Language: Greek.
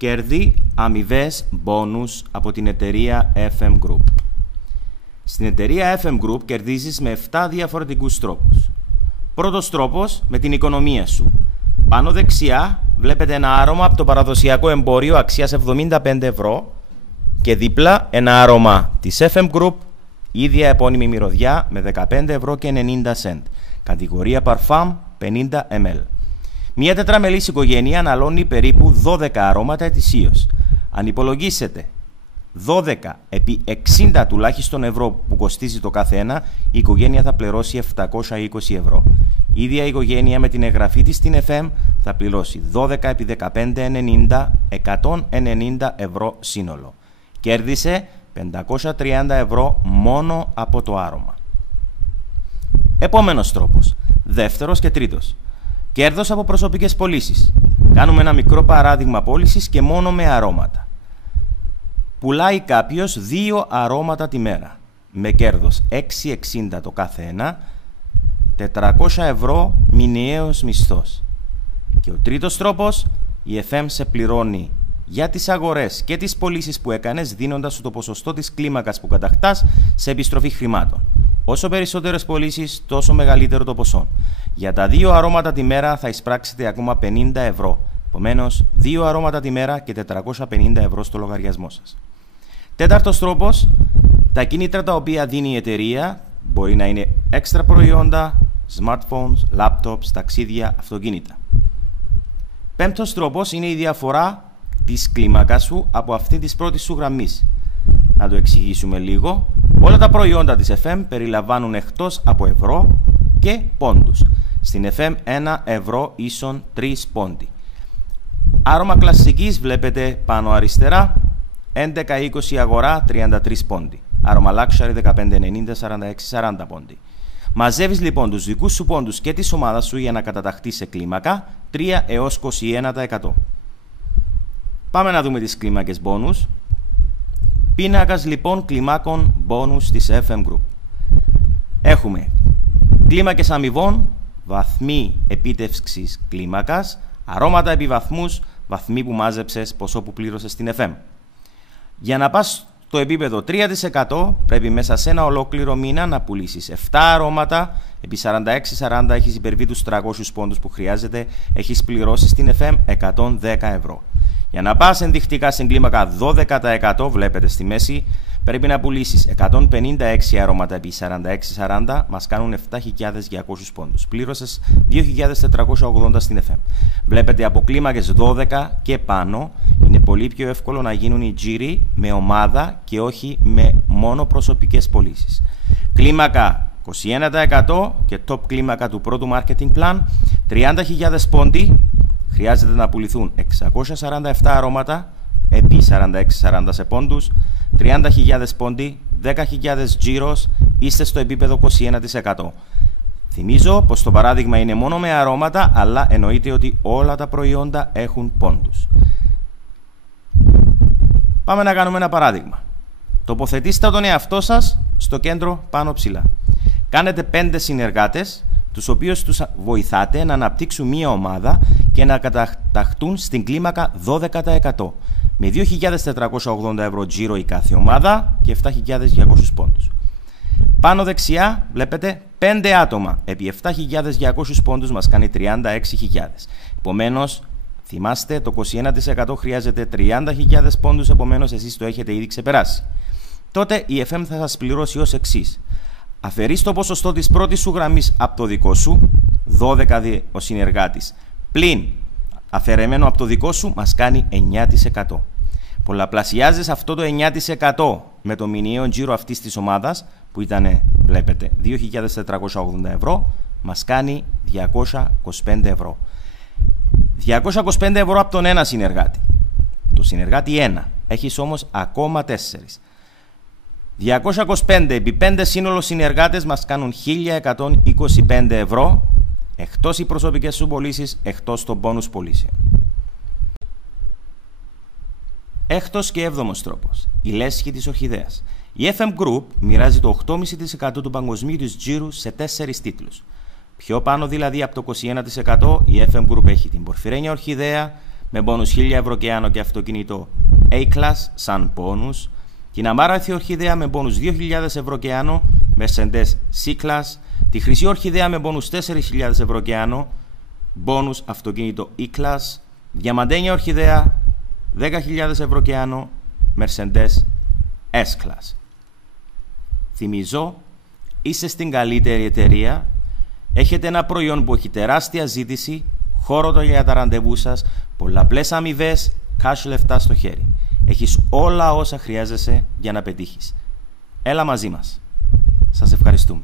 Κέρδη, αμοιβές, μπόνους από την εταιρεία FM Group. Στην εταιρεία FM Group κερδίζεις με 7 διαφορετικούς τρόπους. Πρώτος τρόπος, με την οικονομία σου. Πάνω δεξιά βλέπετε ένα άρωμα από το παραδοσιακό εμπόριο αξίας 75 ευρώ και δίπλα ένα άρωμα της FM Group, ίδια επώνυμη μυρωδιά με 15 ευρώ και 90 cent. Κατηγορία Parfum 50 ml. Μια τετραμελής οικογένεια αναλώνει περίπου 12 αρώματα ετησίως. Αν υπολογίσετε 12 επί 60 τουλάχιστον ευρώ που κοστίζει το κάθε ένα, η οικογένεια θα πληρώσει 720 ευρώ. Η ίδια οικογένεια με την εγγραφή της στην FM θα πληρώσει 12 επί 15 90, 190 ευρώ σύνολο. Κέρδισε 530 ευρώ μόνο από το άρωμα. Επόμενος τρόπος, δεύτερος και τρίτος. Κέρδος από προσωπικές πωλήσεις. Κάνουμε ένα μικρό παράδειγμα πώλησης και μόνο με αρώματα. Πουλάει κάποιος 2 αρώματα τη μέρα με κέρδος 6,60 το κάθε ένα, 400 ευρώ μηνιαίος μισθός. Και ο τρίτος τρόπος, η FM σε πληρώνει για τις αγορές και τις πωλήσεις που έκανες, δίνοντας σου το ποσοστό της κλίμακας που κατακτάς σε επιστροφή χρημάτων. Όσο περισσότερες πωλήσεις, τόσο μεγαλύτερο το ποσό. Για τα 2 αρώματα τη μέρα θα εισπράξετε ακόμα 50 ευρώ. Επομένως, 2 αρώματα τη μέρα και 450 ευρώ στο λογαριασμό σας. Τέταρτος τρόπος, τα κίνητρα τα οποία δίνει η εταιρεία μπορεί να είναι έξτρα προϊόντα, smartphones, laptops, ταξίδια, αυτοκίνητα. Πέμπτος τρόπος είναι η διαφορά της κλίμακας σου από αυτή της πρώτης σου γραμμής. Να το εξηγήσουμε λίγο. Όλα τα προϊόντα της FM περιλαμβάνουν εκτός από ευρώ και πόντους. Στην FM 1 ευρώ ίσον 3 πόντι. Άρωμα κλασικής βλέπετε πάνω αριστερά, 11,20 αγορά 33 πόντι. Άρωμα luxury 15,90 46,40 πόντι. Μαζεύεις λοιπόν τους δικούς σου πόντους και της ομάδας σου για να καταταχθεί σε κλίμακα 3 έως 21%. Πάμε να δούμε τις κλίμακες μπόνους. Πίνακας λοιπόν κλιμάκων μπόνους της FM Group. Έχουμε κλίμακες αμοιβών, βαθμοί επίτευξης κλίμακας, αρώματα επιβαθμούς, βαθμοί που μάζεψες, ποσό που πλήρωσες στην FM. Για να πας στο επίπεδο 3% πρέπει μέσα σε ένα ολόκληρο μήνα να πουλήσεις 7 αρώματα, επί 46-40 έχεις υπερβεί τους 300 πόντους που χρειάζεται, έχεις πληρώσει στην FM 110 ευρώ. Για να πας ενδεικτικά στην κλίμακα 12%, βλέπετε στη μέση, πρέπει να πουλήσεις 156 αρώματα επί 46-40, μας κάνουν 7.200 πόντους. Πλήρωσες 2.480 στην FM. Βλέπετε από κλίμακες 12 και πάνω είναι πολύ πιο εύκολο να γίνουν οι τζίροι με ομάδα και όχι με μόνο προσωπικές πωλήσεις. Κλίμακα 21% και top κλίμακα του πρώτου marketing plan, 30.000 πόντι. Χρειάζεται να πουληθούν 647 αρώματα επί 46-40 σε πόντους, 30.000 πόντι, 10.000 τζίρος, είστε στο επίπεδο 21%. Θυμίζω πως το παράδειγμα είναι μόνο με αρώματα, αλλά εννοείται ότι όλα τα προϊόντα έχουν πόντους. Πάμε να κάνουμε ένα παράδειγμα. Τοποθετήστε τον εαυτό σας στο κέντρο πάνω ψηλά. Κάνετε 5 συνεργάτες, τους οποίους τους βοηθάτε να αναπτύξουν μία ομάδα και να καταταχθούν στην κλίμακα 12% με 2.480 ευρώ τζίρο η κάθε ομάδα και 7.200 πόντους. Πάνω δεξιά βλέπετε 5 άτομα επί 7.200 πόντους μας κάνει 36.000. Επομένως, θυμάστε το 21% χρειάζεται 30.000 πόντους, επομένως εσείς το έχετε ήδη ξεπεράσει. Τότε η FM θα σας πληρώσει ως εξής. Αφαιρείς το ποσοστό της πρώτης σου γραμμής από το δικό σου, 12 ο συνεργάτης, πλην αφαιρεμένο από το δικό σου μας κάνει 9%. Πολλαπλασιάζεις αυτό το 9% με το μηνιαίο τζίρο αυτής της ομάδας, που ήταν, βλέπετε, 2.480 ευρώ, μας κάνει 225 ευρώ. 225 ευρώ από τον ένα συνεργάτη. Το συνεργάτη 1. Έχεις όμως ακόμα 4. 225 επί 5 σύνολο συνεργάτες μας κάνουν 1.125 ευρώ, εκτός οι προσωπικές σου πωλήσεις, εκτός των πόνους πωλήσεων. Έκτος και έβδομος τρόπος. Η λέσχη της ορχιδέας. Η FM Group μοιράζει το 8,5% του παγκοσμίου της τζίρου σε 4 τίτλους. Πιο πάνω δηλαδή από το 21% η FM Group έχει την πορφυρένια ορχιδέα με μπόνους 1.000 ευρώ και άνω και αυτοκίνητο A-Class σαν μπόνους. Την αμάραθη ορχιδέα με μπόνους 2.000 ευρώ και άνω, Mercedes C-Class. Τη χρυσή ορχιδέα με μπόνους 4.000 ευρώ και άνω, μπόνους αυτοκίνητο E-Class. Διαμαντένια ορχιδέα 10.000 ευρώ και άνω, Mercedes S-Class. Θυμίζω, είστε στην καλύτερη εταιρεία, έχετε ένα προϊόν που έχει τεράστια ζήτηση, χώρο για τα ραντεβού σας, πολλαπλές αμοιβές, cash λεφτά στο χέρι. Έχεις όλα όσα χρειάζεσαι για να πετύχεις. Έλα μαζί μας. Σας ευχαριστούμε.